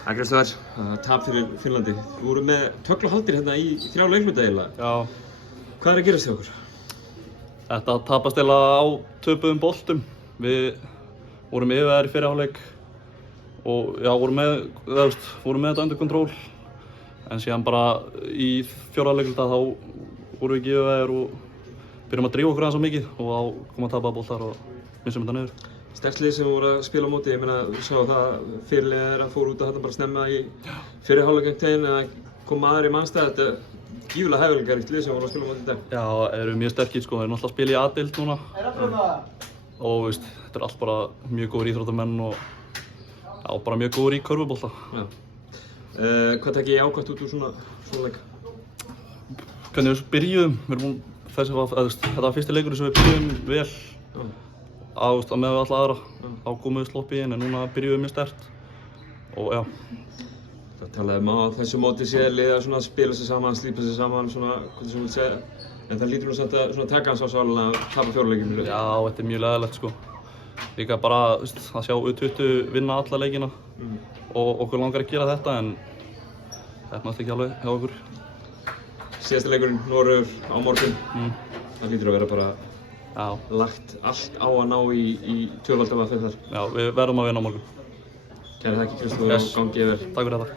Kristoffer, tap fyrir Finnlandi. Við vorum með tögl og haldir hérna í 3 leikluta eiginlega. Já. Hvað er að gerast hjá okkur? Þetta tapast eiginlega á töpuðum boltum. Við vorum yfir í fyrri hálfleik og já, vorum með þetta undir kontról. En síðan bara í 4. leikluta þá vorum við ekki yfir og byrjum að drífa okkur aðeins á mikið og þá kom að tapa boltar og missum þetta niður. Sterkt lið sem voru að spila á móti, ég meina, við sáum það fyrirliðið þeirra fór út að þetta bara snemma í fyrri hálfleik gegn Tegin eða kom maður í mannstæð. Þetta er gífurlega hæfileikaríkt lið sem voru að spila á móti í dag. Já, þeir eru mjög sterkir sko, þeir eru náttúrulega að spila í A-deild núna. Og veist, þetta er allt bara mjög góðir íþróttamenn og já, bara mjög góðir í körfubolta. Já. Hvað tek ég ákvæmt út úr svona leik? Hvernig við byrjuðum, þetta var fyrsti leikurinn sem við byrjuðum vel. Að með alla aðra, þá komum við sloppið inn en núna byrjuðum við mjög sterkt og já. Það talaði á þessu móti sé liða svona að spila sig saman, slípa sig saman, svona, hvernig sem þú vilt segja. En það lítur nú samt að taka hans á sálega að tapa 4 leikjum. Já, þetta er mjög leiðilegt sko. Líka bara að sjá U20 vinna alla leikina og okkur langar að gera þetta en þetta náttúrulega ekki alveg hjá okkur. Síðasti leikurinn, Noregur, á morgun. Það lítur að vera bara lagt allt á að ná í tvöfaldan að þeim þar. Já, við verðum að vinna á morgun. Kæra þakki Kristoffer og gangi yfir. Takk fyrir þetta.